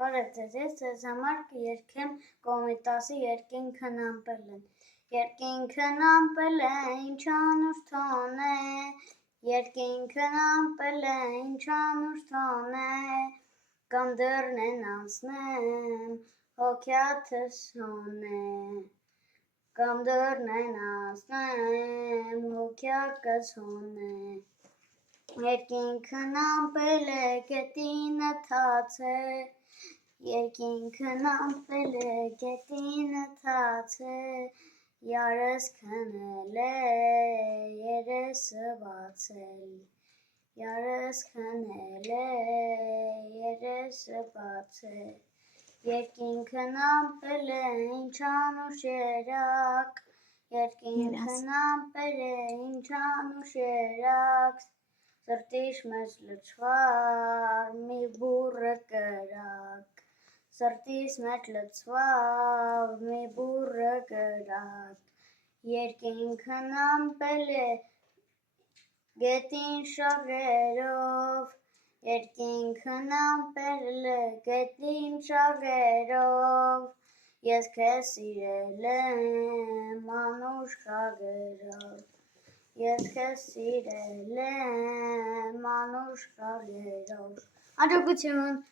Բարև ձեզ, ես ձեզ համար կերքեմ Կոմիտասի երկինքն ամպել են։ Երկինքն ամպել է, ինչ անուշ թոն է, երկինքն ամպել է, ինչ անուշ թոն է, կամ դռնեն անցնեմ, հոգյաթս հոն է, կամ դռնեն անցնեմ, հոգյակս հոն է։ Երկինքն ամպել է, գետինը թաց է, երկինքն ամպել է, գետինը թաց է, յարս քնել է, երեսը բացել, յարս քնել է, երեսը բացել, երկինքն ամպել է, ինչ անուշ երակ, երկինքն ամպել է, ինչ անուշ երակ, Սրտիս մեջ լցվար մի բուռը կրակ, Սրտիս մեջ լցվար մի բուռը կրակ, Երկինքն ամպել է գետին շաղերով, Երկինքն ամպել է գետին շաղերով, Ես քեզ սիրել եմ անուշ խաղերով, Ես քեզ սիրել եմ անուշ խաղերով։ Հաջողություն։